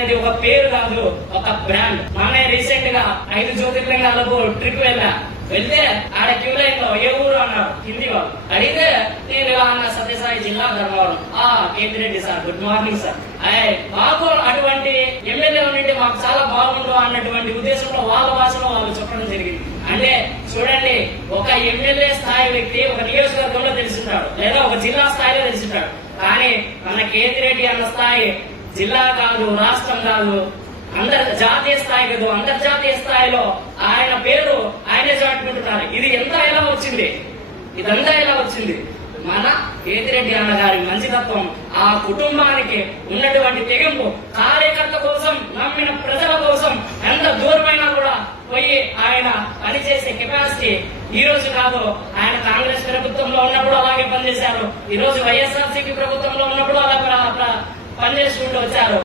అనేది ఒక పేరు కాదు, ఒక బ్రాండ్. మొన్న రీసెంట్ గా 5 జ్యోతిర్లింగాలకు ట్రిప్ వెళ్తే ఆడ క్యూ లైన్ లో ఏ ఊరు అన్నారు హిందీ వాళ్ళు. అడిగితే నేను అన్న సత్యసాయి జిల్లా Dharmavaram. Kethireddy sir, good morning sir. మాకు అటువంటి ఎమ్మెల్యే ఉంటే మాకు చాలా బాగుండు అన్నటువంటి ఉద్దేశంలో వాళ్ళ భాషలో వాళ్ళు చెప్పడం జరిగింది. అంటే చూడండి, ఒక ఎమ్మెల్యే స్థాయి వ్యక్తి ఒక నియోజకవర్గంలో తెలుసుంటాడు, లేదా ఒక జిల్లా స్థాయిలో తెలుసుంటాడు. కానీ మన కేతిరెడ్డి అన్న స్థాయి జిల్లా కాదు, రాష్ట్రం కాదు, జాతీయ స్థాయి కాదు, అంతర్జాతీయ స్థాయిలో ఆయన పేరు ఆయనే చాటుకుంటున్నారు. ఇది ఎంత ఎలా వచ్చింది? ఇదంతా ఎలా వచ్చింది? మన కేతిరెడ్డి అన్న గారి మంచితత్వం, ఆ కుటుంబానికి ఉన్నటువంటి తెగింపు, కార్యకర్త కోసం, నమ్మిన ప్రజల కోసం ఎంత దూరమైనా కూడా పోయి ఆయన పనిచేసే కెపాసిటీ ఈ రోజు కాదు. ఆయన కాంగ్రెస్ ప్రభుత్వంలో ఉన్నప్పుడు అలాగే పనిచేశారు, ఈ రోజు వైఎస్ఆర్సీపీ ప్రభుత్వంలో ఉన్నప్పుడు అలా పనిచేసుకుంటూ వచ్చారు.